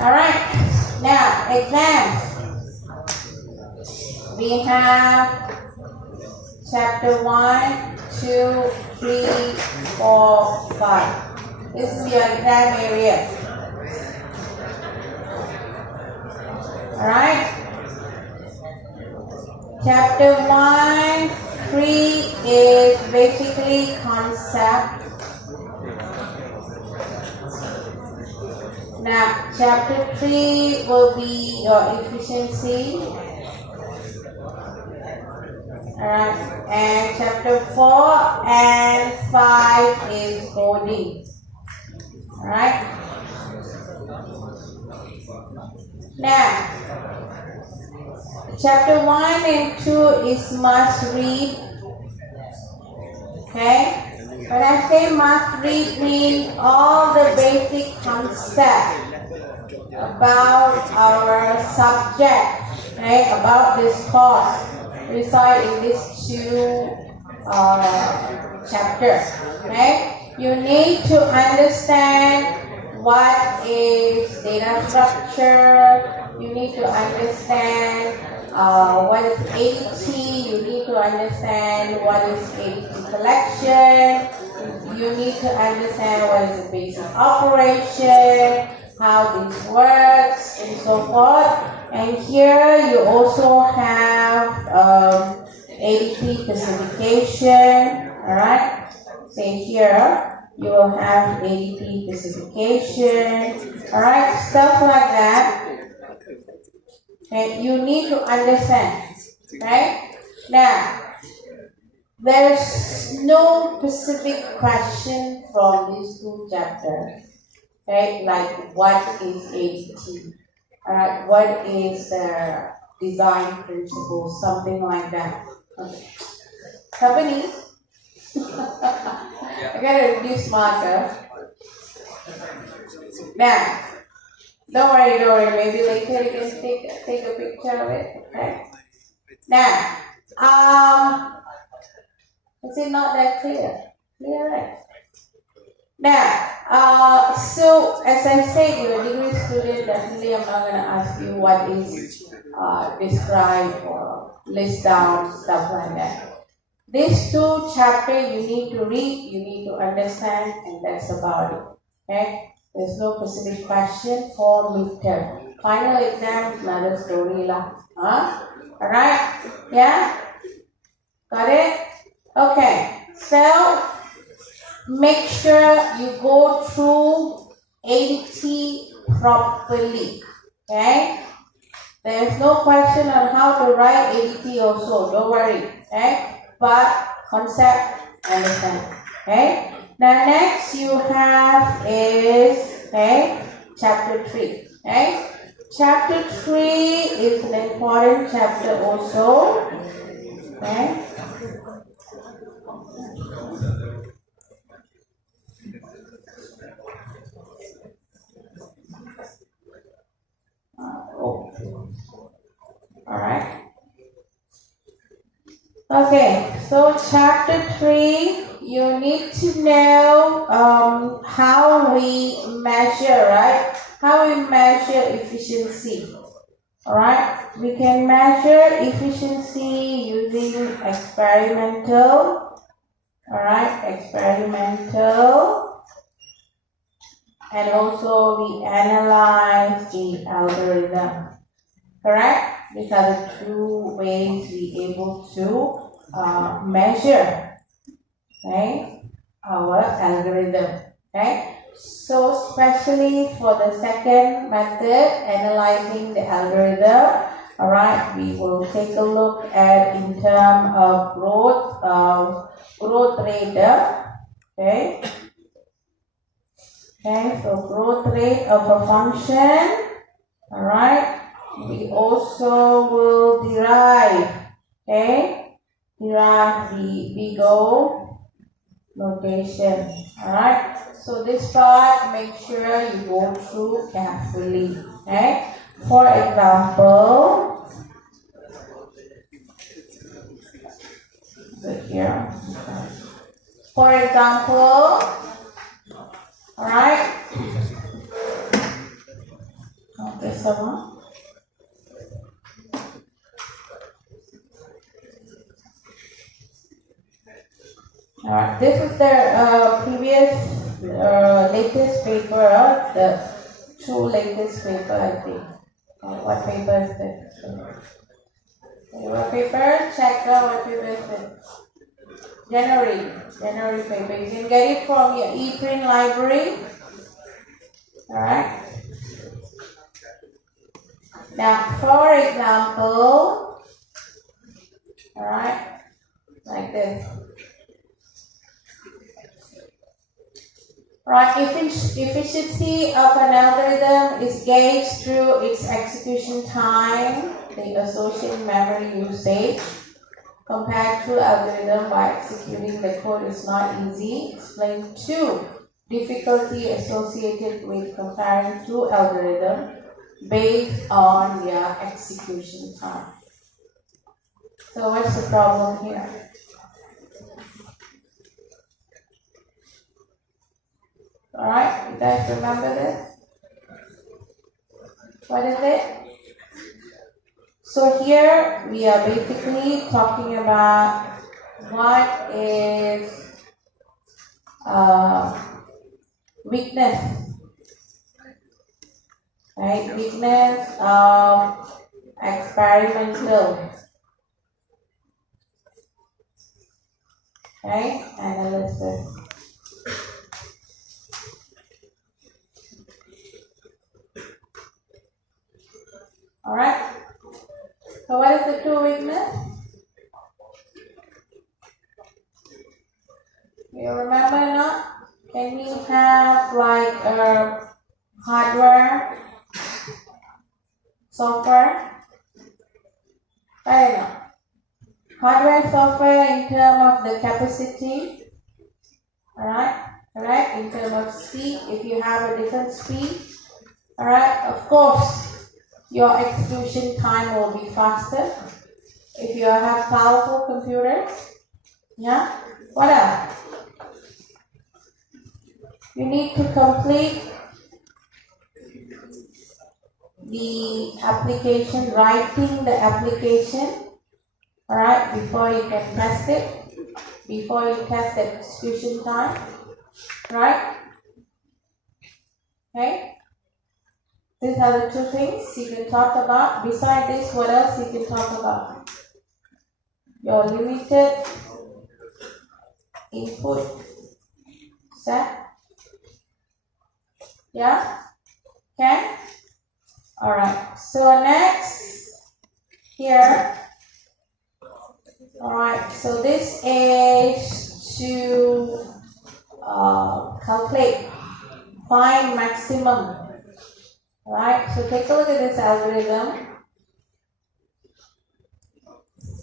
Alright, now exams. We have chapter 1, 2, 3, 4, 5. This is your exam area. Alright. Chapter 1, 3 is basically concept. Now, chapter 3 will be your efficiency. Alright, and chapter 4 and 5 is coding. Alright. Now, chapter 1 and 2 is must read. Okay. When I say must read, means all the basic concepts about our subject, right? About this course reside in these two chapters. Okay. You need to understand what is data structure. You need to understand what is ADT. You need to understand what is ADT collection. You need to understand what is the basic operation, how this works, and so forth. And here you also have ADT classification. Alright. Say here you will have ADT classification. Alright, stuff like that. Okay, you need to understand. Right? Now, there's no specific question from these two chapters. Right? Like what is ADT? Alright, what is the design principle? Something like that. Okay. Company? I gotta reduce marker. Now, don't worry. Maybe later you can take a picture of it. Okay. Now, is it not that clear? Clear, right? Now, so as I said, you're a degree student. Definitely, I'm not gonna ask you what is describe or list down stuff like that. These two chapters you need to read, you need to understand, and that's about it. Okay. There's no specific question for midterm. Final exam, another story lah. Alright? Yeah? Got it? Okay. So, make sure you go through ADT properly. Okay? There's no question on how to write ADT also. Don't worry. Okay? But concept, understand. Okay? Now next you have is chapter 3. Okay? Chapter 3 is an important chapter also. Okay? Alright. Okay, so chapter 3, you need to know how we measure, right? How we measure efficiency. Alright, we can measure efficiency using experimental. Alright, experimental. And also we analyze the algorithm. Correct? These are the two ways we able to measure, our algorithm. Okay? So especially for the second method, analyzing the algorithm, alright, we will take a look at in terms of growth rate. Okay? Okay, so growth rate of a function. Alright. We also will derive the big O notation. Alright. So this part, make sure you go through carefully. Okay. For example, Look here. For example, alright. Okay, someone. Alright, this is the previous latest paper, the true latest paper, I think. What paper is this? What paper? Check out what paper is this? January paper. You can get it from your ePrint library. Alright. Now, for example, alright, like this. Right, efficiency of an algorithm is gauged through its execution time, the associated memory usage. Compared to algorithm by executing the code is not easy. Explain 2. Difficulty associated with comparing two algorithms based on their execution time. So what's the problem here? Alright, you guys remember this? What is it? So here we are basically talking about what is weakness. Right? Weakness of experimental. Okay? Analysis. Alright? So what is the two weakness? You remember or not? Can we have like hardware, software? I don't know. Hardware, software in terms of the capacity. Alright? Alright? In terms of speed, if you have a different speed. Alright? Of course, your execution time will be faster. If you have powerful computers. Yeah? What else? You need to complete the application, writing the application, alright, before you can test it, before you test the execution time, right? Okay? These are the two things you can talk about. Besides this, what else you can talk about? Your limited input set. Yeah? Okay? Alright. So next, here. Alright. So this is to calculate, find maximum. Alright. So take a look at this algorithm.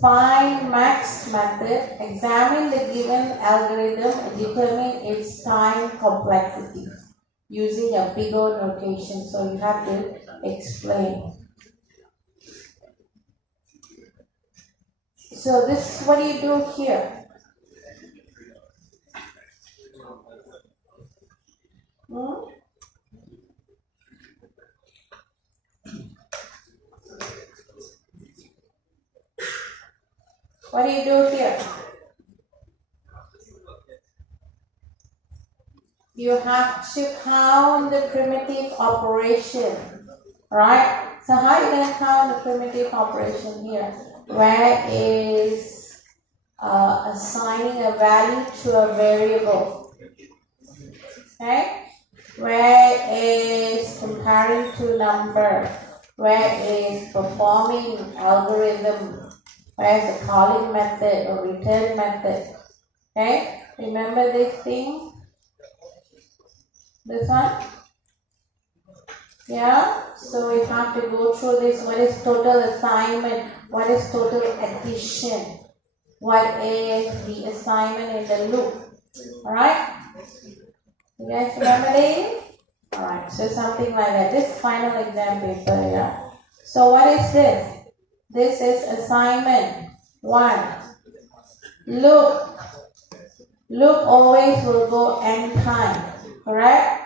Find max method. Examine the given algorithm and determine its time complexity using a big O notation. So you have to explain. So this, what do you do here? What do you do here? You have to count the primitive operation, right? So how are you going to count the primitive operation here? Where is assigning a value to a variable? Okay? Where is comparing two numbers? Where is performing algorithm? Where is the calling method or return method? Okay? Remember this thing? This one? Yeah? So we have to go through this. What is total assignment? What is total addition? What is the assignment in the loop? Alright? You guys remember this? Alright, so something like that. This final exam paper, yeah? So what is this? This is assignment 1. Loop always will go n time, correct?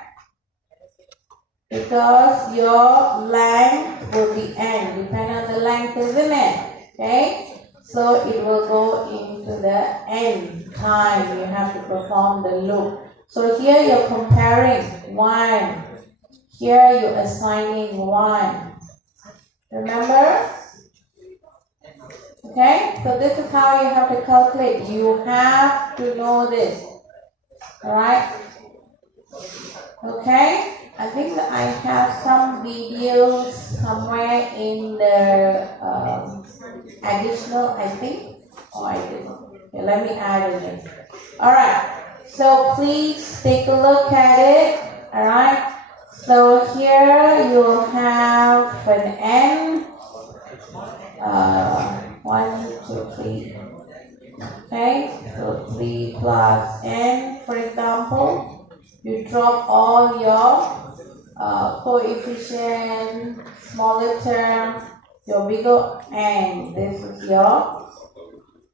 Because your length will be n, depend on the length, isn't it? Okay? So it will go into the n time. You have to perform the loop. So here you're comparing 1. Here you're assigning 1. Remember? Okay? So this is how you have to calculate. You have to know this. Alright? Okay? I think that I have some videos somewhere in the additional, I think. Oh, I didn't. Okay, let me add it in. Alright. So please take a look at it. Alright. So here you have an n. 1, 2, 3. Okay. So 3 plus n, for example. You drop all your coefficient, smaller term, your bigger n. This is your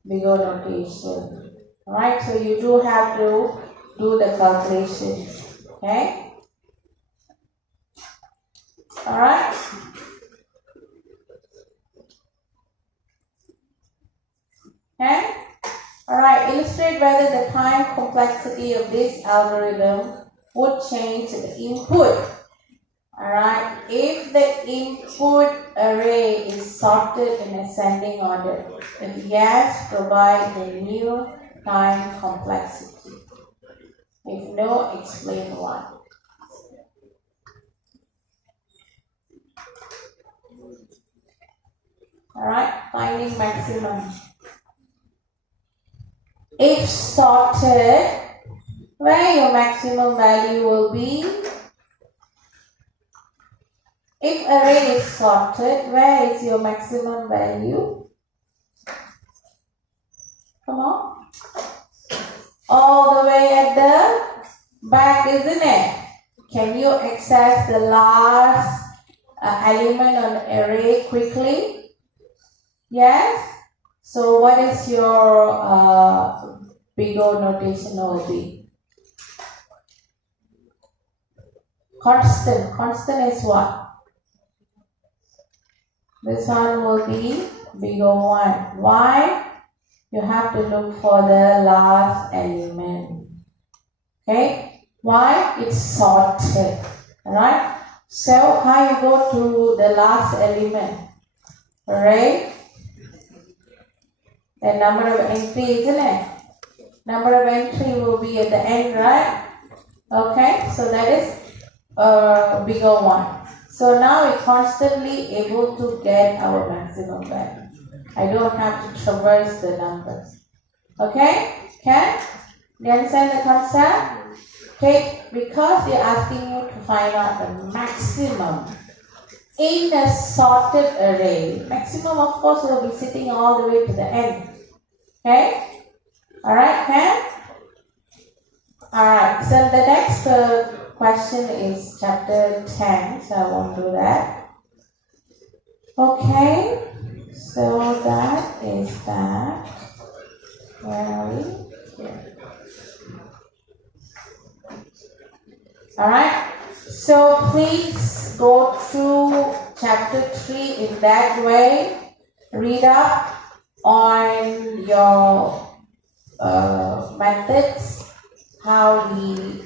bigger notation. Alright, so you do have to do the calculation. Okay? Alright? Okay? Alright, illustrate whether the time complexity of this algorithm would change the input. Alright, if the input array is sorted in ascending order, if yes, provide the new time complexity. If no, explain why. Alright, finding maximum. If sorted, where your maximum value will be? If array is sorted, where is your maximum value? Come on. All the way at the back, isn't it? Can you access the last element on the array quickly? Yes? So what is your bigger notation will be? Constant. Constant is what? This one will be bigger 1. Why? You have to look for the last element. Okay? Why? It's sorted. Alright? So how you go to the last element? Alright? The number of entry, isn't it? Number of entry will be at the end, right? Okay? So that is a bigger 1. So now we're constantly able to get our maximum value. I don't have to traverse the numbers. Okay? Can you understand the concept? Okay, because they're asking you to find out the maximum in a sorted array. Maximum, of course, will be sitting all the way to the end. Okay? Alright, Ken? Alright, so the next question is chapter 10, so I won't do that. Okay, so that is that. Where are we? Here. Alright, so please go through chapter 3 in that way. Read up on your methods, how we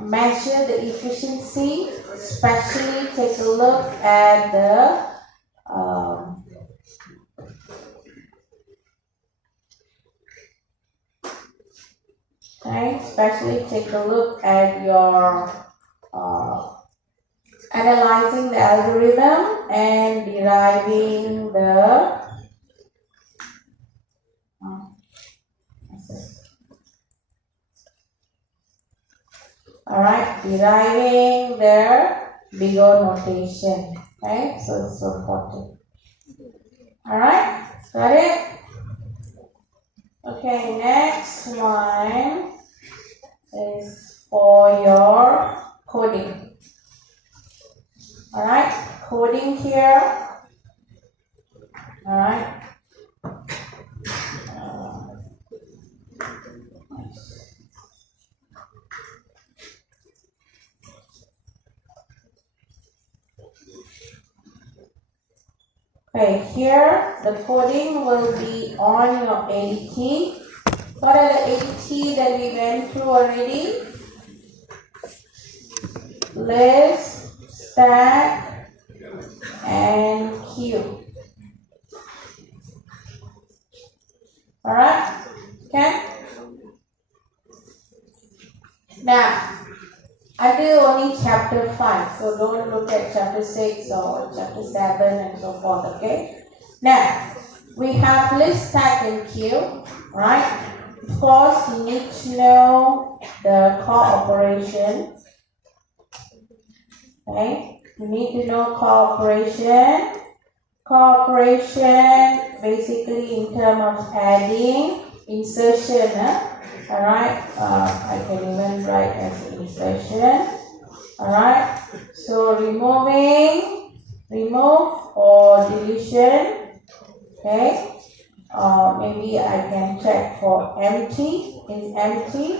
measure the efficiency, especially take a look at the especially take a look at your analyzing the algorithm and deriving the deriving their bigger notation. Okay, so it's so important. Alright, got it? Okay, next one is for your coding. Alright, coding here. Alright. Okay, here the coding will be on your ADT. What are the ADT that we went through already? List, stack, and queue. Alright? Okay? Now, I do only chapter 5, so don't look at chapter 6 or chapter 7 and so forth, okay? Now, we have list, stack, and queue, right? Of course, you need to know the core operation. Okay? You need to know core operation. Core operation, basically in terms of adding, insertion, alright, I can even write as insertion, alright, so remove or deletion, okay, maybe I can check for empty, is empty,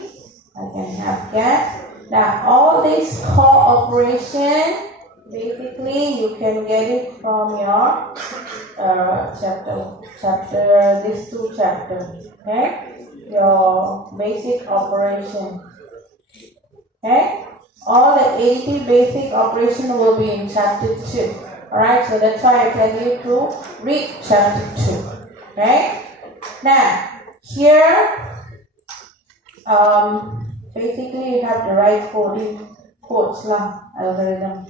I can have gap. Now all this core operation, basically you can get it from your these two chapters, okay? Your basic operation, okay? All the 80 basic operation will be in chapter 2, alright? So that's why I tell you to read chapter 2, okay? Now, here, basically you have to write codes lah, algorithm.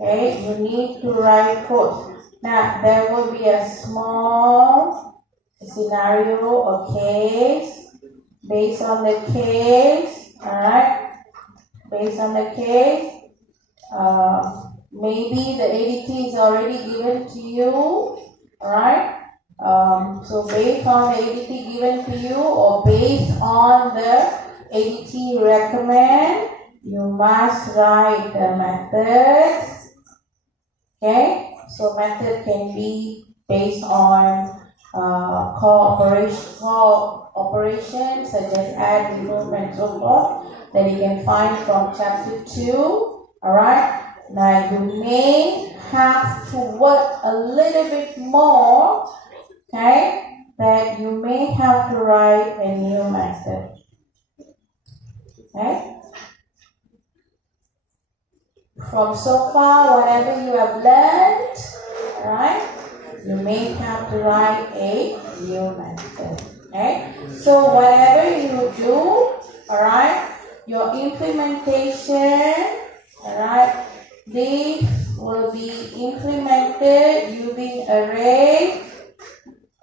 Okay, you need to write codes. Now, there will be a small scenario or case. Based on the case, alright, based on the case, maybe the ADT is already given to you, alright. So based on the ADT given to you or based on the ADT recommend, you must write the methods. Okay, so method can be based on core operations such as add, remove, and so forth that you can find from chapter 2. Alright, now you may have to work a little bit more, okay, that you may have to write a new method. Okay. From so far, whatever you have learned, right, you may have to write a new method. Okay, so whatever you do, alright, your implementation, alright, this will be implemented using array,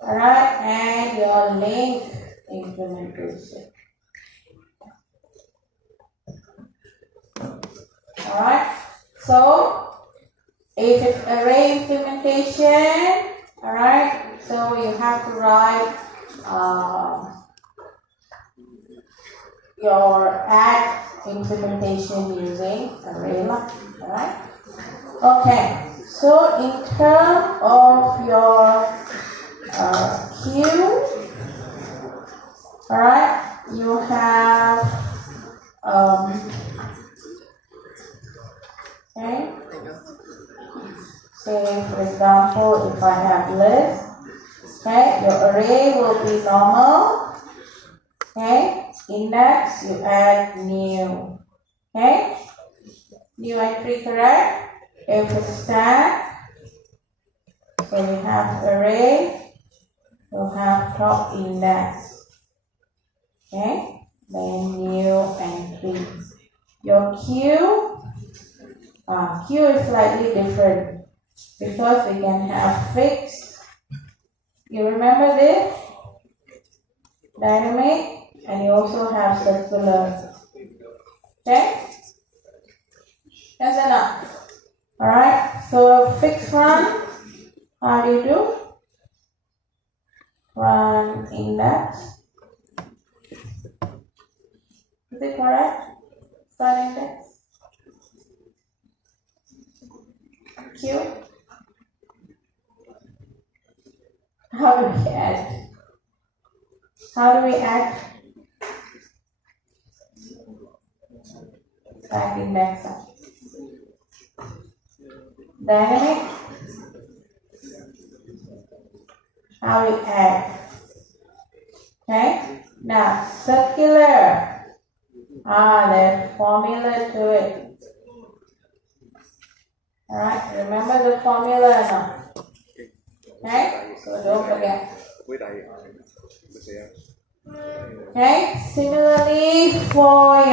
alright, and your link implementation. Alright, so if it's array implementation, alright, so you have to write your add implementation using array, alright. Okay, so in terms of your queue, alright, you have okay. Say for example, if I have list, okay, your array will be normal. Okay, index you add new. Okay, new entry correct. If it's stack, so you have array, you have top index. Okay, then new entry. Your queue. Queue is slightly different because we can have fixed. You remember this? Dynamic, and you also have circular. Okay? That's enough. Alright, so fixed run, how do you do? Run index. Is it correct? Run index. Q. How do we add? How do we add? Stack index. Dynamic. how we add. Okay, now circular. There's formula to it. Alright, remember the formula now. Okay, so don't forget. Okay, similarly for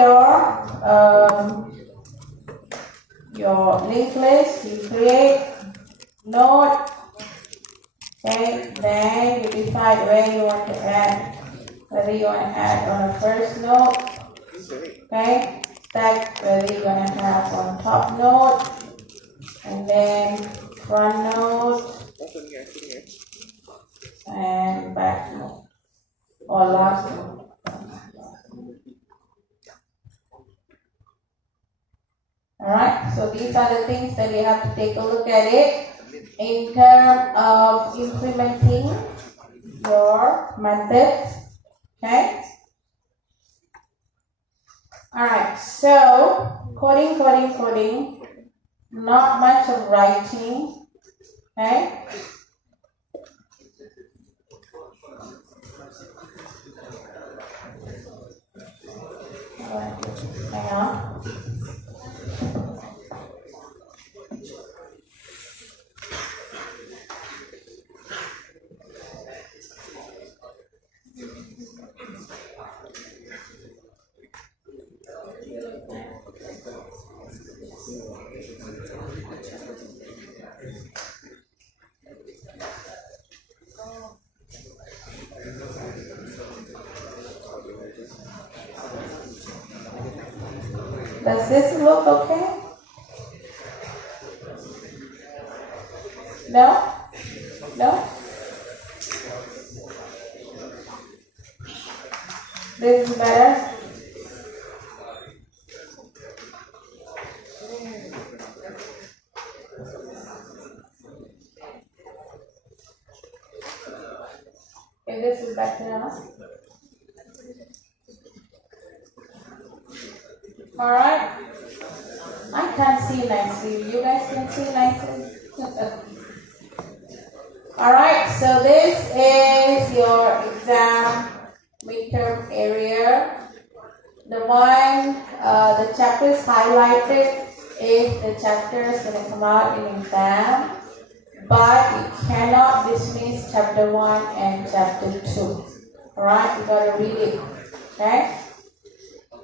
your linked list, you create node. Okay, then you decide where you want to add. Whether you want to add on a first node. Okay, stack whether you're going to have on top node, and then front node, and back node, or last node. Alright, so these are the things that you have to take a look at it in terms of implementing your methods. Okay? Alright, so coding, not much of writing. Okay? Hang on. Does this look okay? No? No? This is better? Okay, this is better now. Alright. I can't see nicely. You guys can see nicely? Alright, so this is your exam midterm area. The one, the chapters highlighted is the chapters going to come out in exam, but you cannot dismiss chapter 1 and chapter 2. Alright, you got to read it. Okay?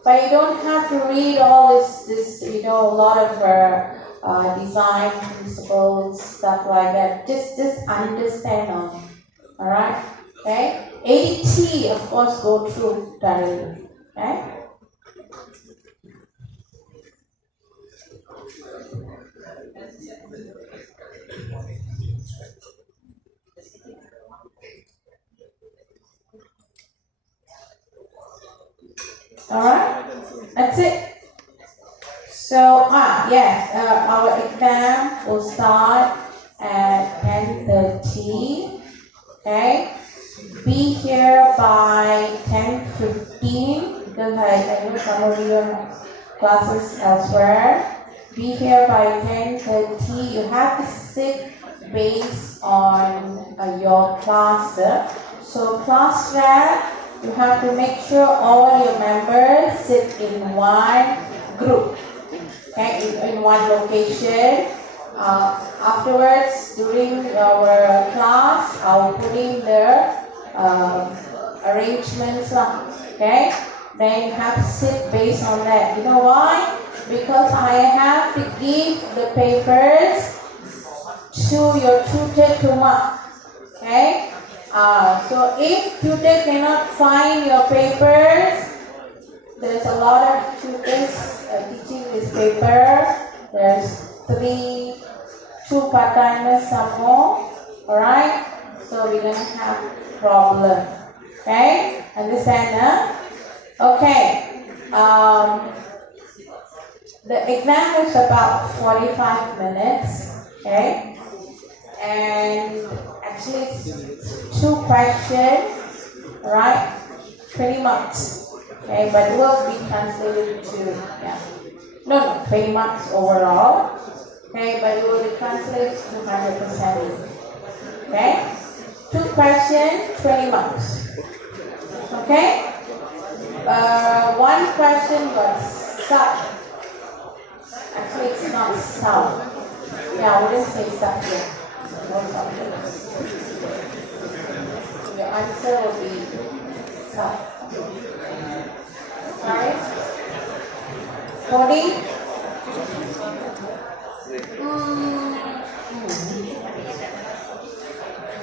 But you don't have to read all this a lot of design principles, stuff like that. Just understand them. Alright? Okay? ADT, of course, go through thoroughly. Okay? Alright? That's it. So, yes, our exam will start at 10:30. Okay? Be here by 10:15 because I know some of you have classes elsewhere. Be here by 10:30. You have to sit based on your class. So, class rep, you have to make sure all your members sit in one group, okay, in one location. Afterwards, during our class, I'll put in the arrangements, okay? Then you have to sit based on that. You know why? Because I have to give the papers to your tutor to mark, okay? So if tutor cannot find your papers, there's a lot of tutors teaching this paper. There's 2 part-timers, some more. Alright? So we're going to have problem. Okay? Understand, huh? Okay. The exam is about 45 minutes. Okay? And actually it's 2 questions. Alright? 20 marks. Okay? But it will be translated to, 20 marks overall. Okay, but it will be translated to 100%. Okay? 2 questions, 20 marks. Okay? 1 question was sub. Actually, it's not sub. Yeah, I wouldn't say sub here. No subject. Your answer will be sub. Alright? Coding?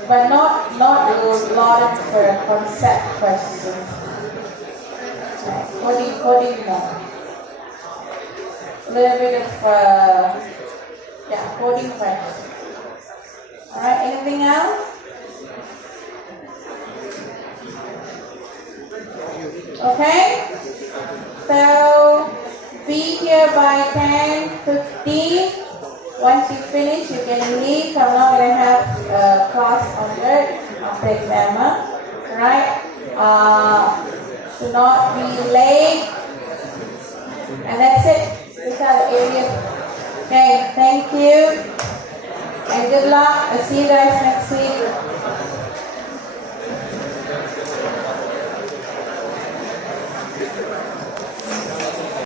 But not a lot of concept questions. Right. Coding more. A little bit of coding questions. Alright, anything else? Okay? So be here by 10:15. Once you finish, you can leave. I'm not going to have class on that after exam. Right? Should not be late. And that's it. These are the areas. Okay, thank you. And good luck. I'll see you guys next week.